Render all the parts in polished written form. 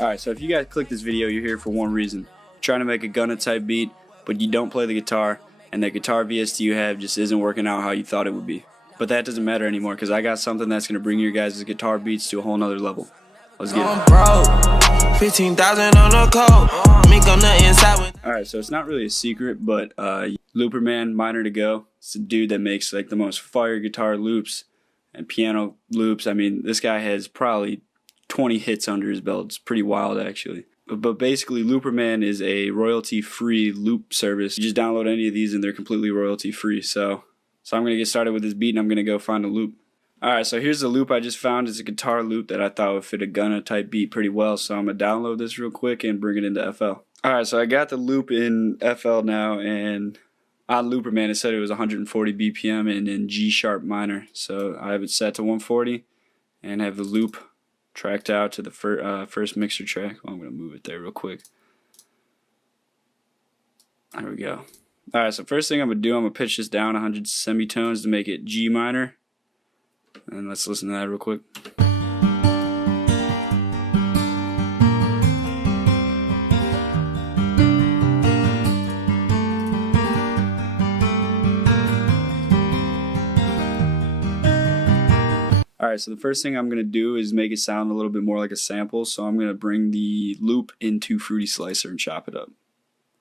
Alright, so if you guys click this video, you're here for one reason. You're trying to make a Gunna type beat, but you don't play the guitar, and the guitar VST you have just isn't working out how you thought it would be. But that doesn't matter anymore, because I got something that's going to bring your guys' guitar beats to a whole nother level. Let's get it. 15,000 on the code. Make on the inside with. Alright, so it's not really a secret, but Looperman, Minor to Go, it's a dude that makes like the most fire guitar loops and piano loops. I mean, this guy has probably 20 hits under his belt. It's pretty wild, actually. But basically, Looperman is a royalty-free loop service. You just download any of these and they're completely royalty-free. So I'm going to get started with this beat and I'm going to go find a loop. Alright, so here's the loop I just found. It's a guitar loop that I thought would fit a Gunna type beat pretty well. So I'm going to download this real quick and bring it into FL. Alright, so I got the loop in FL now, and on Looperman it said it was 140 BPM and in G sharp minor. So I have it set to 140 and have the loop tracked out to the first mixer track. Well, I'm going to move it there real quick. There we go. Alright, so first thing I'm going to do, I'm going to pitch this down 100 semitones to make it G minor. And let's listen to that real quick. Alright, so the first thing I'm going to do is make it sound a little bit more like a sample. So I'm going to bring the loop into Fruity Slicer and chop it up.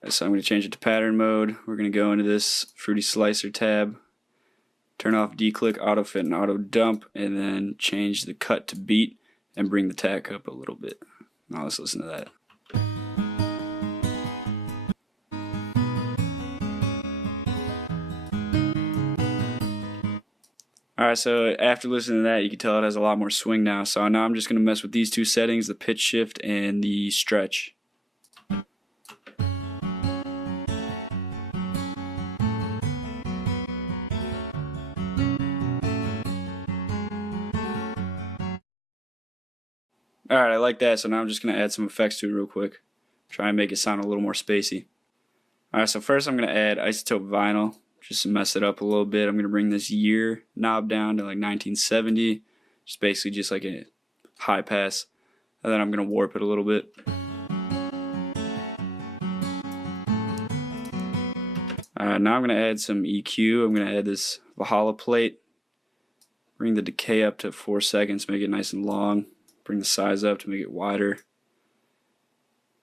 So I'm going to change it to pattern mode. We're going to go into this Fruity Slicer tab. Turn off declick, auto fit, and auto dump, and then change the cut to beat and bring the tack up a little bit. Now let's listen to that. Alright, so after listening to that, you can tell it has a lot more swing now. So now I'm just going to mess with these two settings, the pitch shift and the stretch. Alright, I like that, so now I'm just going to add some effects to it real quick. Try and make it sound a little more spacey. Alright, so first I'm going to add isotope vinyl, just to mess it up a little bit. I'm going to bring this year knob down to like 1970, just basically just like a high pass. And then I'm going to warp it a little bit. Alright, now I'm going to add some EQ. I'm going to add this Valhalla plate. Bring the decay up to 4 seconds, make it nice and long. Bring the size up to make it wider.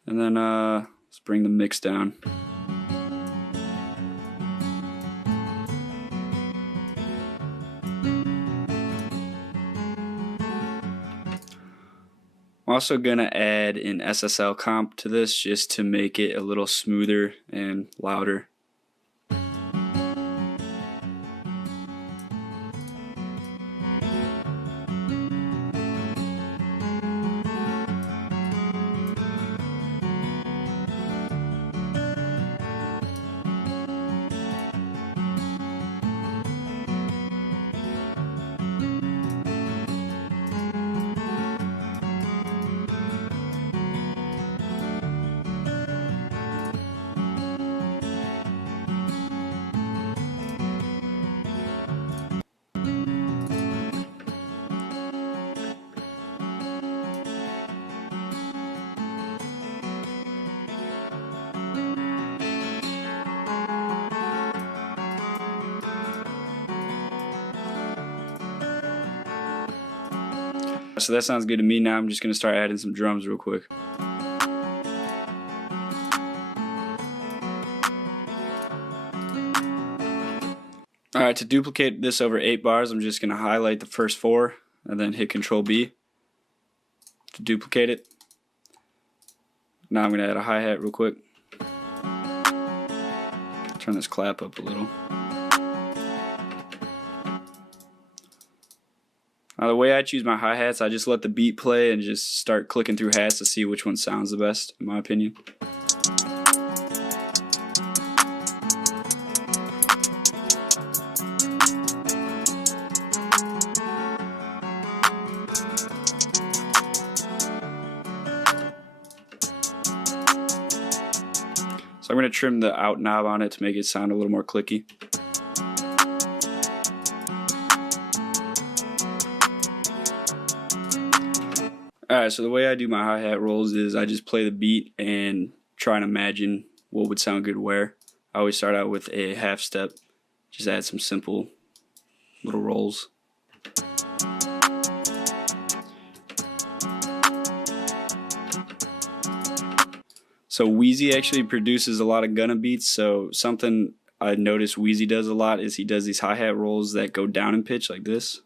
And then let's bring the mix down. I'm also going to add an SSL comp to this just to make it a little smoother and louder. So that sounds good to me. Now I'm just going to start adding some drums real quick. Alright, to duplicate this over 8 bars, I'm just going to highlight the first 4 and then hit Control B to duplicate it. Now I'm going to add a hi-hat real quick. Turn this clap up a little. Now the way I choose my hi-hats, I just let the beat play and just start clicking through hats to see which one sounds the best, in my opinion. So I'm going to trim the out knob on it to make it sound a little more clicky. Alright, Alright, so the way I do my hi-hat rolls is I just play the beat and try and imagine what would sound good where. I always start out with a half step, just add some simple little rolls. So Wheezy actually produces a lot of Gunna beats, so something I noticed Wheezy does a lot is he does these hi-hat rolls that go down in pitch like this.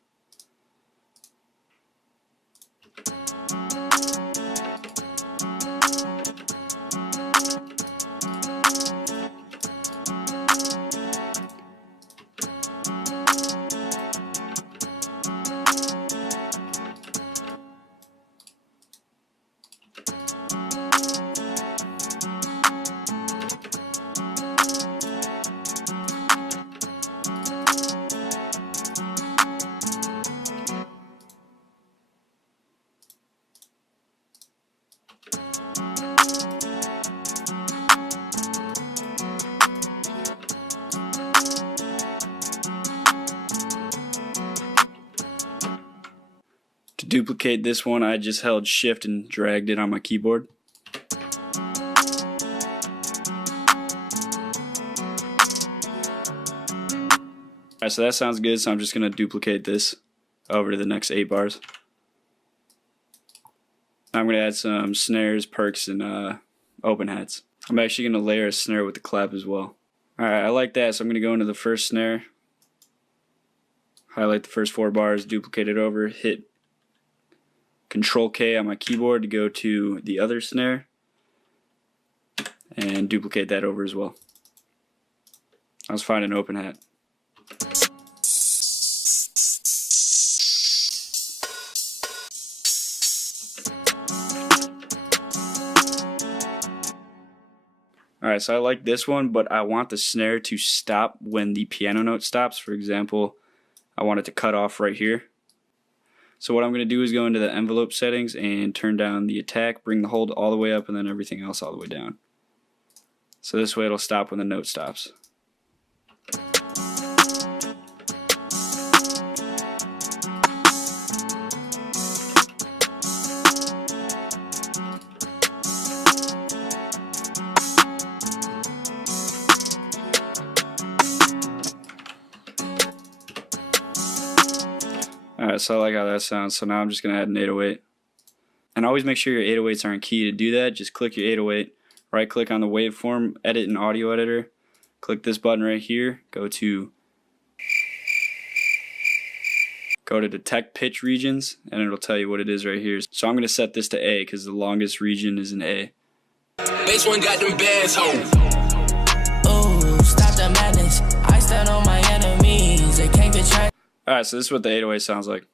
To duplicate this one, I just held shift and dragged it on my keyboard. Alright, so that sounds good, so I'm just going to duplicate this over to the next 8 bars. I'm going to add some snares, perks, and open hats. I'm actually going to layer a snare with the clap as well. Alright, I like that, so I'm going to go into the first snare, highlight the first 4 bars, duplicate it over, hit Control K on my keyboard to go to the other snare, and duplicate that over as well. Let's find an open hat. Alright, so I like this one, but I want the snare to stop when the piano note stops. For example, I want it to cut off right here. So what I'm going to do is go into the envelope settings and turn down the attack, bring the hold all the way up, and then everything else all the way down. So this way it'll stop when the note stops. Alright, so I like how that sounds. So now I'm just going to add an 808. And always make sure your 808s are in key. To do that, just click your 808, right click on the waveform, edit in audio editor, click this button right here, go to detect pitch regions, and it'll tell you what it is right here. So I'm going to set this to A because the longest region is an A. This one got them bands home. Ooh, stop the madness. I stand on my enemies. They can't get tried. Alright, so this is what the 808 sounds like.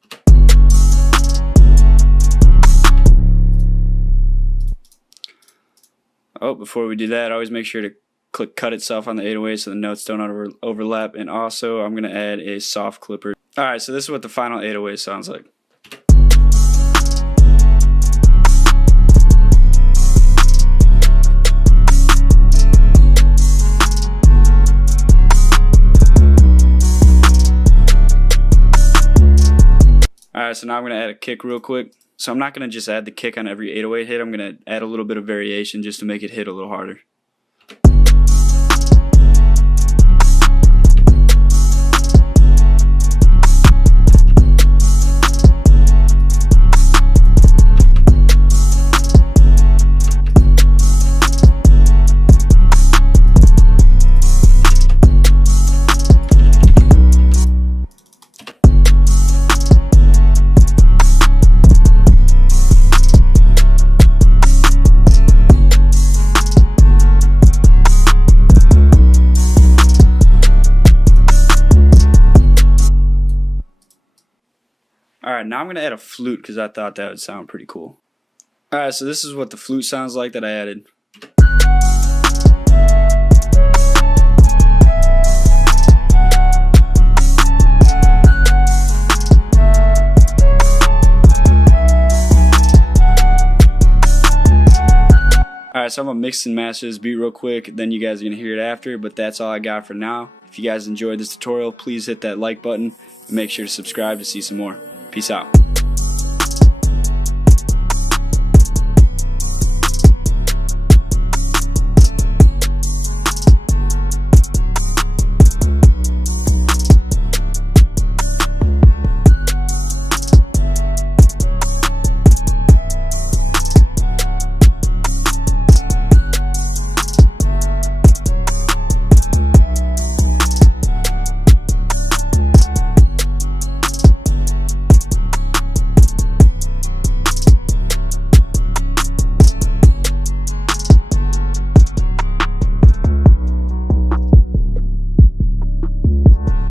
Oh, before we do that, always make sure to click cut itself on the 808 so the notes don't overlap. And also, I'm going to add a soft clipper. Alright, so this is what the final 808 sounds like. Alright, so now I'm going to add a kick real quick. So I'm not going to just add the kick on every 808 hit. I'm going to add a little bit of variation just to make it hit a little harder. Alright, now I'm going to add a flute because I thought that would sound pretty cool. Alright, so this is what the flute sounds like that I added. Alright, so I'm going to mix and master this beat real quick, then you guys are going to hear it after, but that's all I got for now. If you guys enjoyed this tutorial, please hit that like button and make sure to subscribe to see some more. Peace out.